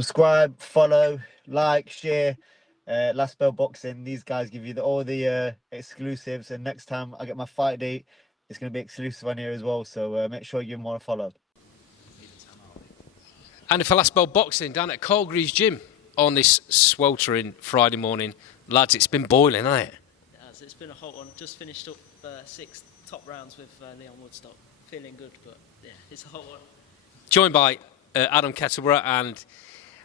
Subscribe, follow, like, share. Last Bell Boxing. These guys give you all the exclusives, and next time I get my fight date, it's going to be exclusive on here as well. So make sure you give them all a follow. And for Last Bell Boxing down at Carl Greaves Gym on this sweltering Friday morning. Lads, it's been boiling, hasn't it? Yeah, it's been a hot one. Just finished up 6 top rounds with Leon Woodstock. Feeling good, but yeah, it's a hot one. Joined by Adam Kettleborough and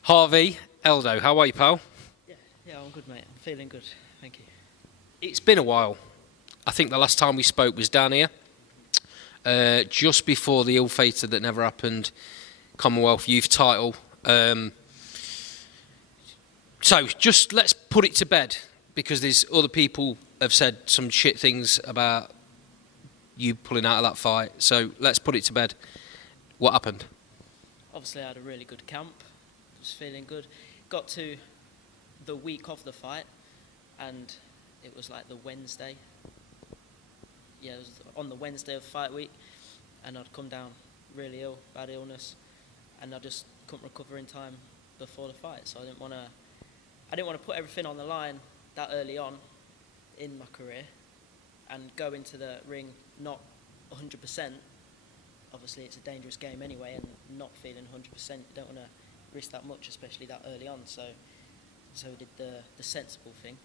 Harvey Eldo. How are you, pal? Yeah, I'm good, mate. I'm feeling good. Thank you. It's been a while. I think the last time we spoke was down here, just before the ill-fated that never happened Commonwealth Youth title. So just let's put it to bed, because there's other people have said some shit things about you pulling out of that fight. So let's put it to bed. What happened? Obviously, I had a really good camp. Was feeling good. Got to the week of the fight, and it was like the Wednesday. Yeah, it was on the Wednesday of fight week, and I'd come down really ill, bad illness, and I just couldn't recover in time before the fight. So I didn't want to put everything on the line that early on in my career, and go into the ring not 100%. Obviously, it's a dangerous game anyway, and not feeling 100%. You don't want to risk that much, especially that early on. So we did the sensible thing,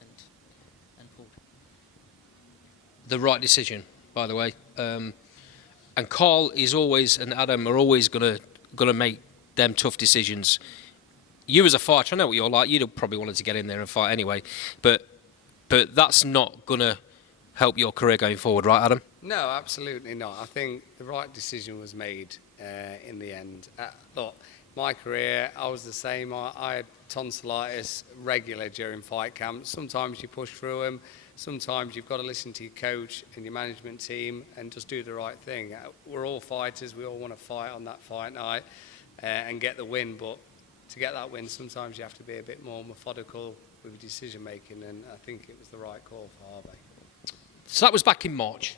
and pulled. The right decision, by the way. And Carl is always, and Adam are always gonna make them tough decisions. You as a fighter, I know what you're like. You'd probably wanted to get in there and fight anyway, but that's not gonna help your career going forward, right, Adam? No, absolutely not. I think the right decision was made in the end. Look, my career, I was the same. I had tonsillitis regular during fight camps. Sometimes you push through them. Sometimes you've got to listen to your coach and your management team and just do the right thing. We're all fighters. We all want to fight on that fight night and get the win. But to get that win, sometimes you have to be a bit more methodical with your decision making. And I think it was the right call for Harvey. So that was back in March.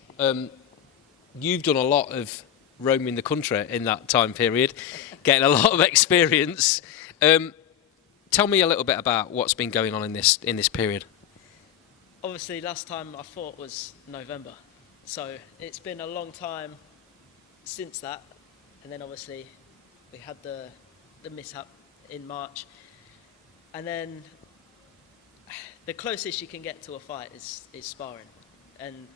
You've done a lot of roaming the country in that time period, getting a lot of experience. Tell me a little bit about what's been going on in this period. Obviously, last time I fought was November, so it's been a long time since that. And then obviously we had the mishap in March, and then the closest you can get to a fight is sparring, and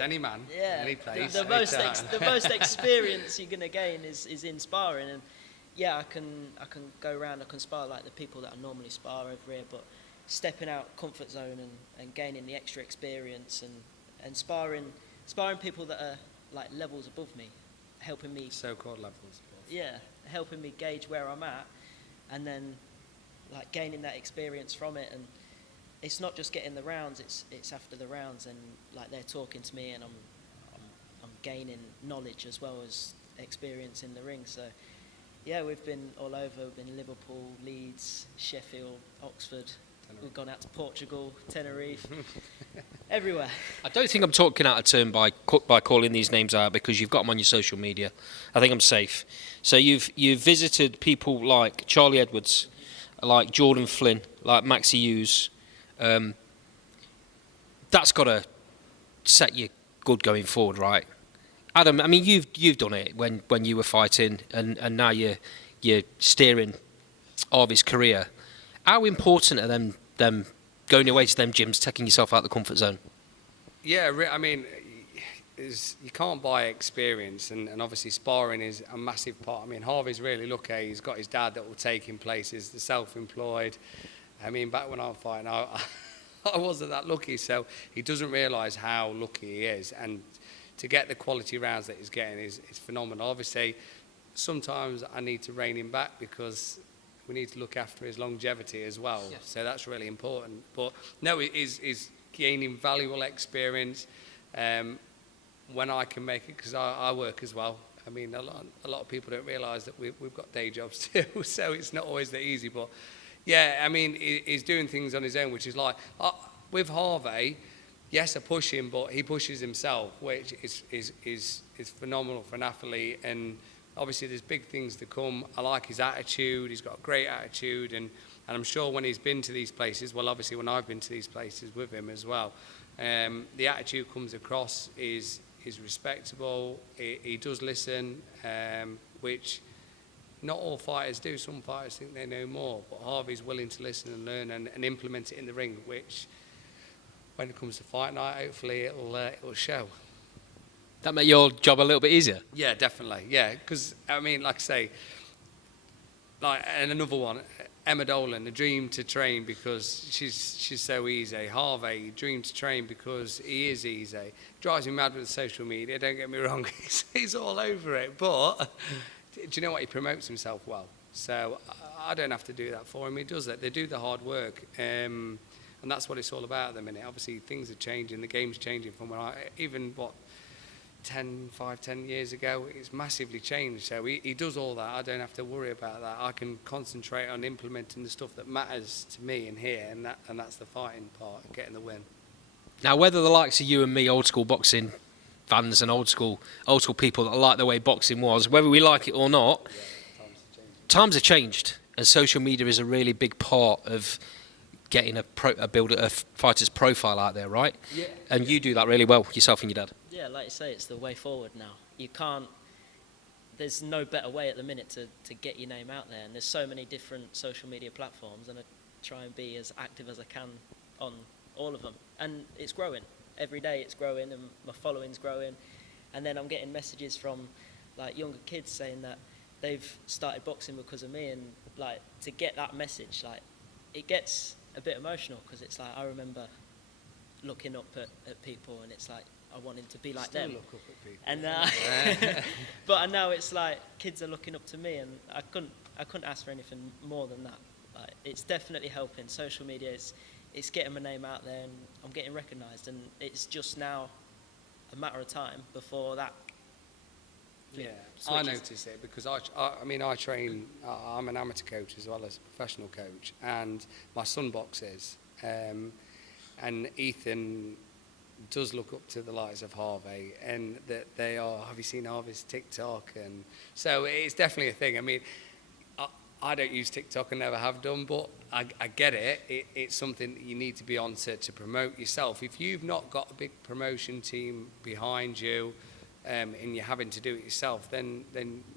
Any man, yeah, any place. The most experience you're gonna gain is in sparring, and yeah, I can go around, I can spar like the people that I normally spar over here, but stepping out comfort zone and gaining the extra experience and sparring people that are like levels above me, helping me So-called levels. Yeah, helping me gauge where I'm at, and then like gaining that experience from it. And it's not just getting the rounds; it's after the rounds, and like they're talking to me, and I'm gaining knowledge as well as experience in the ring. So yeah, we've been all over. We've been Liverpool, Leeds, Sheffield, Oxford. We've gone out to Portugal, Tenerife, everywhere. I don't think I'm talking out of turn by calling these names out, because you've got them on your social media. I think I'm safe. So you've visited people like Charlie Edwards, like Jordan Flynn, like Maxi Hughes. That's got to set you good going forward, right? Adam, I mean, you've done it when you were fighting, and now you're steering Harvey's career. How important are them going away to them gyms, taking yourself out of the comfort zone? Yeah, I mean, you can't buy experience, and obviously sparring is a massive part. I mean, Harvey's really lucky. He's got his dad that will take him places, the self-employed. I mean, back when I was fighting, I wasn't that lucky, so he doesn't realise how lucky he is. And to get the quality rounds that he's getting is phenomenal. Obviously, sometimes I need to rein him back, because we need to look after his longevity as well. Yes. So that's really important. But no, he's gaining valuable experience when I can make it, because I work as well. I mean, a lot of people don't realise that we've got day jobs too, so it's not always that easy. But yeah, I mean, he's doing things on his own, which is like, with Harvey, yes, I push him, but he pushes himself, which is phenomenal for an athlete. And obviously there's big things to come. I like his attitude. He's got a great attitude, and I'm sure when he's been to these places, well, obviously when I've been to these places with him as well, the attitude comes across is respectable. He does listen, which not all fighters do. Some fighters think they know more, but Harvey's willing to listen and learn and implement it in the ring, which when it comes to fight night, hopefully it'll show. That make your job a little bit easier? Yeah, definitely. Yeah, because, I mean, like I say, and another one, Emma Dolan, a dream to train because she's so easy. Harvey, dream to train because he is easy. Drives me mad with social media, don't get me wrong, he's all over it. But do you know what? He promotes himself well. So I don't have to do that for him. He does that. They do the hard work. And that's what it's all about at the minute. Obviously, things are changing. The game's changing from when even 10 years ago, it's massively changed. So he does all that. I don't have to worry about that. I can concentrate on implementing the stuff that matters to me in here, and that's the fighting part, getting the win. Now, whether the likes of you and me, old school boxing fans and old school people that like the way boxing was, whether we like it or not, times have changed, and social media is a really big part of getting a fighter's profile out there, right? Yeah. And you do that really well, yourself and your dad. Yeah, like you say, it's the way forward now. You can't, there's no better way at the minute to get your name out there, and there's so many different social media platforms, and I try and be as active as I can on all of them, and it's growing. Every day it's growing, and my following's growing, and then I'm getting messages from like younger kids saying that they've started boxing because of me, and like to get that message, like it gets a bit emotional, because it's like I remember looking up at people, and it's like I wanted to be like Still them. look up at people. And but now it's like kids are looking up to me, and I couldn't ask for anything more than that. Like it's definitely helping. Social media it's getting my name out there, and I'm getting recognised, and it's just now a matter of time before that. Yeah, switches. I notice it because I train. I'm an amateur coach as well as a professional coach, and my son boxes, and Ethan does look up to the likes of Harvey, and that they are. Have you seen Harvey's TikTok? And so it's definitely a thing. I mean, I don't use TikTok and never have done, but I get it. It's something that you need to be on to promote yourself. If you've not got a big promotion team behind you, and you're having to do it yourself, then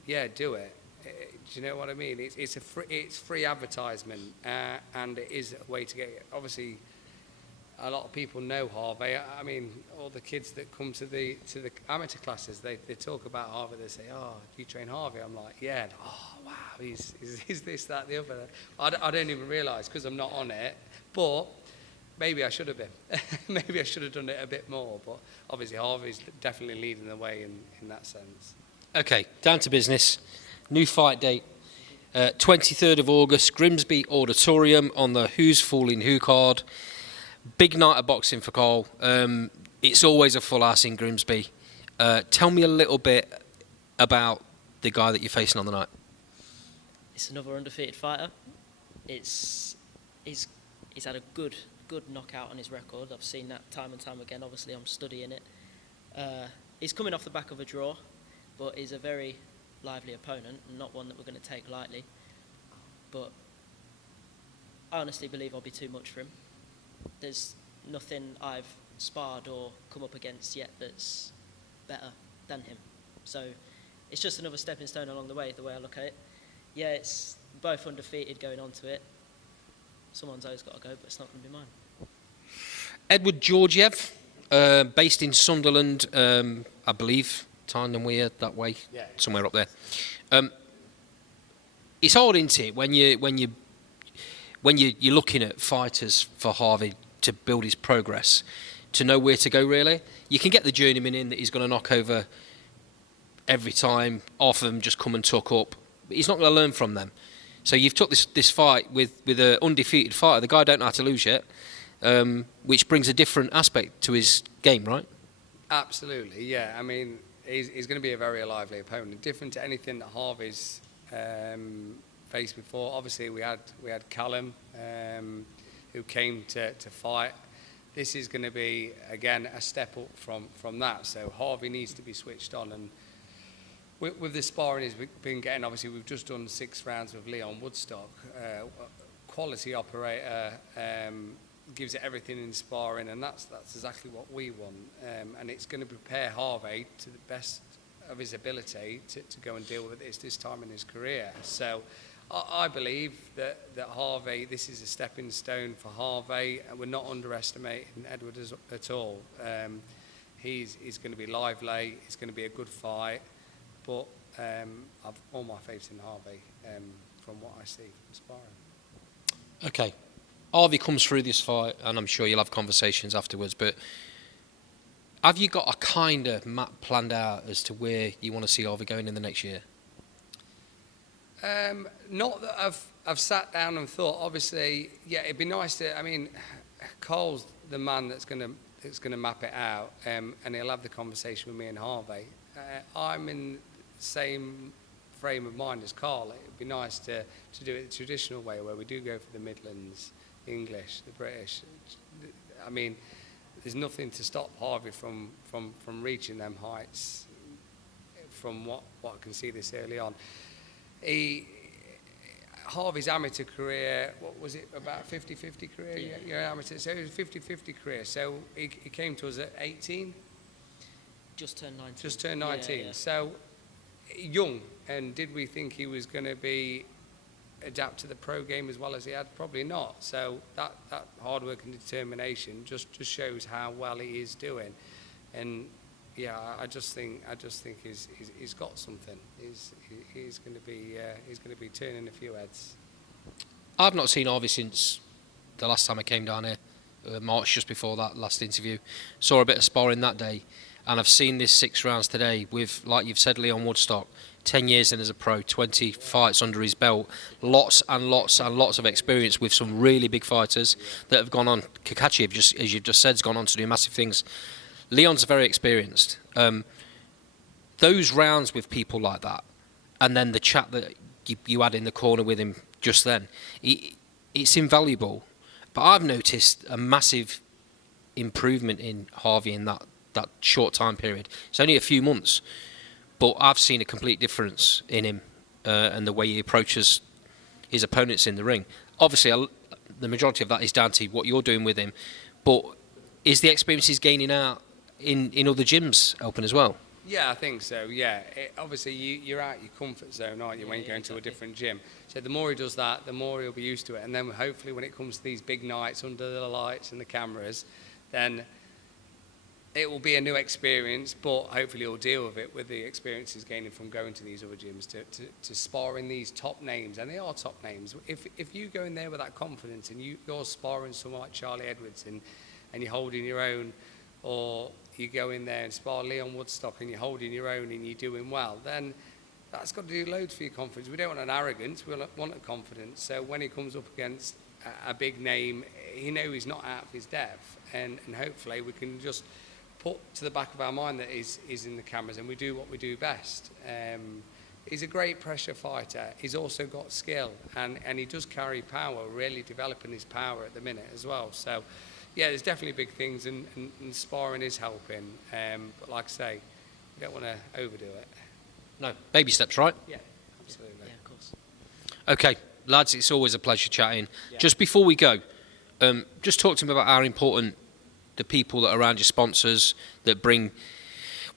yeah, do it. Do you know what I mean? It's free advertisement, and it is a way to get. Obviously, a lot of people know Harvey. I mean, all the kids that come to the amateur classes, they talk about Harvey. They say, "Oh, do you train Harvey?" I'm like, "Yeah." And, oh, wow, he's this, that, the other. I don't even realise because I'm not on it, but maybe I should have been. Maybe I should have done it a bit more. But obviously, Harvey's definitely leading the way in that sense. Okay, down to business. New fight date, 23rd of August, Grimsby Auditorium on the Who's Fooling Who card. Big night of boxing for Carl. It's always a full house in Grimsby. Tell me a little bit about the guy that you're facing on the night. It's another undefeated fighter. He's had a good knockout on his record. I've seen that time and time again. Obviously, I'm studying it. He's coming off the back of a draw, but he's a very lively opponent, and not one that we're going to take lightly. But I honestly believe I'll be too much for him. There's nothing I've sparred or come up against yet that's better than him. So it's just another stepping stone along the way I look at it. Yeah, it's both undefeated going on to it. Someone's always got to go, but it's not going to be mine. Edward Georgiev, based in Sunderland, I believe, Tyne Weir, that way, Yeah. somewhere up there. It's hard, isn't it, when you're looking at fighters for Harvey to build his progress, to know where to go, really. You can get the journeyman in that he's going to knock over every time, half of them just come and tuck up. But he's not going to learn from them. So you've took this fight with an undefeated fighter. The guy don't know how to lose yet, which brings a different aspect to his game, right? Absolutely, yeah. I mean, he's going to be a very lively opponent, different to anything that Harvey's faced before. Obviously, we had Callum, who came to fight. This is going to be, again, a step up from that. So Harvey needs to be switched on, and with the sparring he's been getting, obviously we've just done 6 rounds with Leon Woodstock, quality operator, gives it everything in sparring, and that's exactly what we want, and it's going to prepare Harvey to the best of his ability to go and deal with this time in his career. So I believe that Harvey, this is a stepping stone for Harvey, and we're not underestimating Edward at all. He's going to be lively, it's going to be a good fight, but I've all my faith in Harvey from what I see from sparring. Okay, Harvey comes through this fight, and I'm sure you'll have conversations afterwards, but have you got a kind of map planned out as to where you want to see Harvey going in the next year? Not that I've sat down and thought. Obviously, yeah, it'd be nice to. I mean, Carl's the man that's going to map it out, and he'll have the conversation with me and Harvey. I'm in the same frame of mind as Carl. It'd be nice to do it the traditional way, where we do go for the Midlands, the English, the British. I mean, there's nothing to stop Harvey from reaching them heights. From what I can see this early on. Harvey's amateur career, what was it, about 50-50 career? Yeah, amateur. So it was a 50-50 career. So he came to us at 18? Just turned 19. Just turned 19. Yeah. So young. And did we think he was going to adapt to the pro game as well as he had? Probably not. So that hard work and determination just shows how well he is doing. And yeah, I just think he's got something. He's going to be turning a few heads. I've not seen Harvey since the last time I came down here, March, just before that last interview. Saw a bit of sparring that day, and I've seen this 6 rounds today with, like you've said, Leon Woodstock, 10 years in as a pro, 20 fights under his belt, lots and lots and lots of experience with some really big fighters that have gone on. Kakachi, as you've just said, has gone on to do massive things. Leon's very experienced. Those rounds with people like that, and then the chat that you had in the corner with him just then, it's invaluable. But I've noticed a massive improvement in Harvey in that short time period. It's only a few months, but I've seen a complete difference in him and the way he approaches his opponents in the ring. Obviously, the majority of that is down to what you're doing with him, but is the experience he's gaining out in other gyms helping as well? Yeah, I think so, yeah. Obviously, you're out your comfort zone, aren't you, when you go into a different gym. So the more he does that, the more he'll be used to it. And then hopefully when it comes to these big nights under the lights and the cameras, then it will be a new experience, but hopefully he'll deal with it with the experience he's gaining from going to these other gyms to sparring these top names. And they are top names. If you go in there with that confidence and you're sparring someone like Charlie Edwards and you're holding your own, or you go in there and spar Leon Woodstock and you're holding your own and you're doing well, then that's got to do loads for your confidence. We don't want an arrogance, we want a confidence. So when he comes up against a big name, he knows he's not out of his depth, and hopefully we can just put to the back of our mind that he's in the cameras and we do what we do best. He's a great pressure fighter. He's also got skill, and he does carry power, really developing his power at the minute as well. So yeah, there's definitely big things, and sparring is helping. But like I say, you don't want to overdo it. No, baby steps, right? Yeah, absolutely. Yeah, of course. Okay, lads, it's always a pleasure chatting. Yeah. Just before we go, just talk to me about how important the people that are around your sponsors that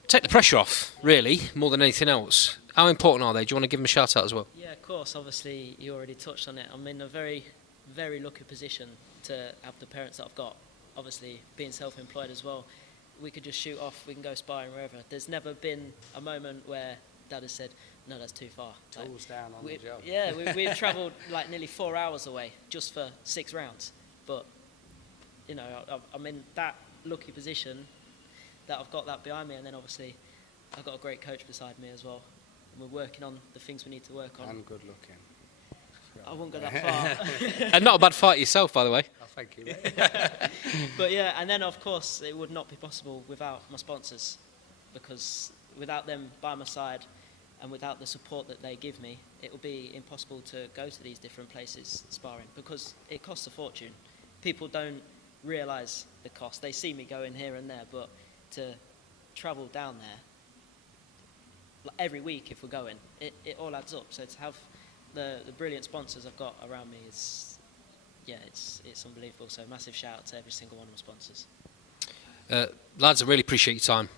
take the pressure off, really, more than anything else. How important are they? Do you want to give them a shout out as well? Yeah, of course. Obviously, you already touched on it. I'm in a very, very lucky position to have the parents that I've got. Obviously, being self-employed as well, we could just shoot off, we can go sparring wherever. There's never been a moment where Dad has said, no, that's too far. Tools down on the job. Yeah, we've travelled like nearly 4 hours away just for 6 rounds. But, you know, I'm in that lucky position that I've got that behind me, and then obviously I've got a great coach beside me as well. And we're working on the things we need to work on. And good looking. I won't go that far. And not a bad fight yourself, by the way. Oh, thank you, mate. But yeah, and then of course it would not be possible without my sponsors, because without them by my side and without the support that they give me, it would be impossible to go to these different places sparring, because it costs a fortune. People don't realise the cost. They see me going here and there, but to travel down there, every week if we're going. It all adds up. So to have the brilliant sponsors I've got around me is, yeah, it's unbelievable. So massive shout out to every single one of my sponsors. Lads, I really appreciate your time.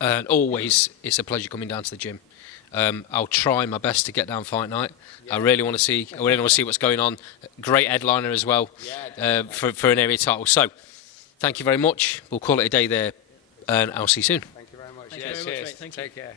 And always, it's a pleasure coming down to the gym. I'll try my best to get down fight night. I really want to see what's going on. Great headliner as well for an area title. So, thank you very much. We'll call it a day there, and I'll see you soon. Thank you very much. Thank you very much, mate. Thank you. Take care.